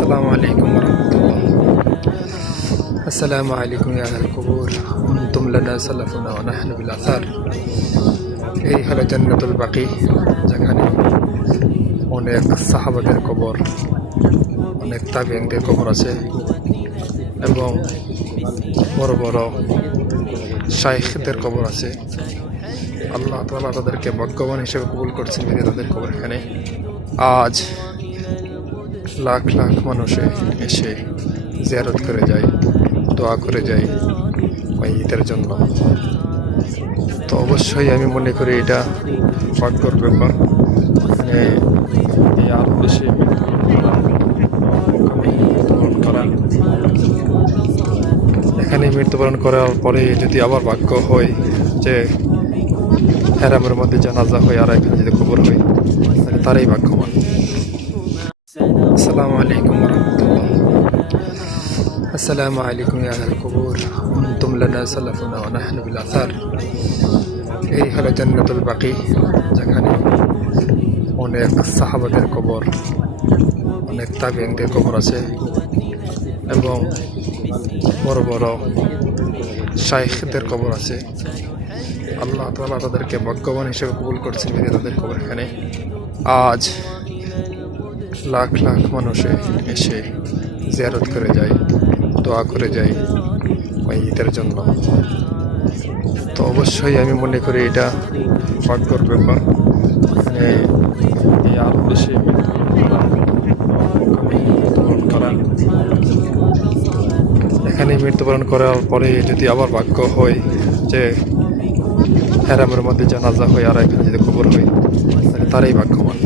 আসসালামু আলাইকুম রহমতুল্লাহ। আসসালামু আলাইকুম ইয়া আহলাল কুবুর আনতুম লানা সালাফুনা ওয়া নাহনু বিল আসার। এই হলো জান্নাতুল বাকি, যেখানে অনেক সাহাবাদের কবর, অনেক তাবিঈনদের কবর আছে এবং বড় বড় শাইখদের কবর আছে। আল্লাহ তাআলা তাদেরকে ভাগ্যবান হিসেবে কবুল করছেন বিধায় তাদের কবর এখানে আজ লাখ লাখ মানুষে এসে জিয়ারত করে যায়, দোয়া করে যায় মাইয়িতের জন্য। তো অবশ্যই আমি মনে করি এটা ভাগ্যর ব্যাপার। এই আরও বেশি মৃত্যুবরণ করা, এখানে মৃত্যুবরণ করার পরে যদি আবার ভাগ্য হয় যে হেরামের মধ্যে জানাজা হয় আর এখানে যদি কবর হয়, তাহলে তারাই ভাগ্যবান। আসসালামু আলাইকুম রহমতুল্লাহ। আসসালামু আলাইকুম ইয়া আহলাল কুবুর আনতুম লানা সালাফুনা ওয়া নাহনু বিল আসার। এই হলো জান্নাতুল বাকি, যেখানে অনেক সাহাবাদের কবর, অনেক তাবিঈনদের কবর আছে এবং বড় বড় শাইখদের কবর আছে। আল্লাহ তাআলা তাদেরকে ভাগ্যবান হিসেবে কবুল করছেন বিধায় তাদের কবর এখানে আজ লাখ লাখ মানুষে এসে জিয়ারত করে যায়, দোয়া করে যায় মাইয়িতের জন্য। তো অবশ্যই আমি মনে করি এটা ভাগ্যর ব্যাপার। এই আরও বেশি মৃত্যুবরণ করা, এখানে মৃত্যুবরণ করার পরে যদি আবার ভাগ্য হয় যে হেরামের মধ্যে জানাজা হয় আর এখানে যদি কবর হয়, তাহলে তারাই ভাগ্যবান।